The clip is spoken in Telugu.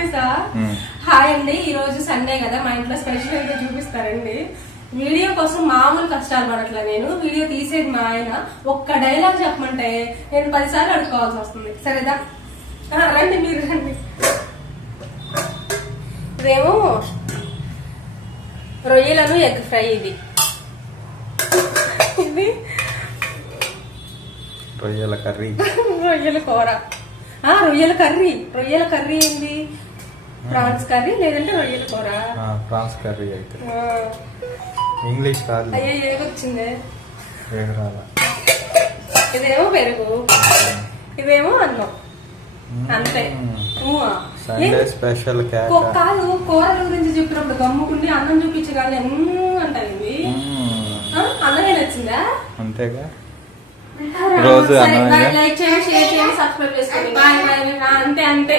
చేసా. హాయ్ అండి, ఈ రోజు సండే కదా, మా ఇంట్లో స్పెషల్ ఏంటో చూపిస్తారండి. వీడియో కోసం మామూలు కష్టాలు పడట్లా. నేను వీడియో తీసేది మా ఆయన. ఒక్క డైలాగ్ చెప్పమంటే నేను 10 సార్లు అడుకోవాల్సి వస్తుంది. సరేదా, రండి మీరు రండి. ఇదేమో రొయ్యలను ఎగ్ ఫ్రై. ఇది రొయ్యల కర్రీ, రొయ్యల కూర, రొయ్యల కర్రీ. రొయ్యల కర్రీ ఏంది? ప్రాన్స్ కర్రీ లేదంటే రొయ్యల కూర. ప్రాన్స్ కర్రీ అయితే ఇంగ్లీష్ కాదు. అయ్యో ఏగొచ్చింది. ఇదేమో పెరుగు, ఇదేమో అన్నం. అంతే. Sunday special. కాదు, కూరల గురించి చెప్పినప్పుడు గమ్ముకుండి అన్నం చూపించగానే అంటాయి. అన్నమే నచ్చిందా? అంతేగా. రోజు లైక్ చేయండి, షేర్ చేయండి, సబ్స్క్రైబ్ చేసుకోండి. Bye bye. అంతే అంతే.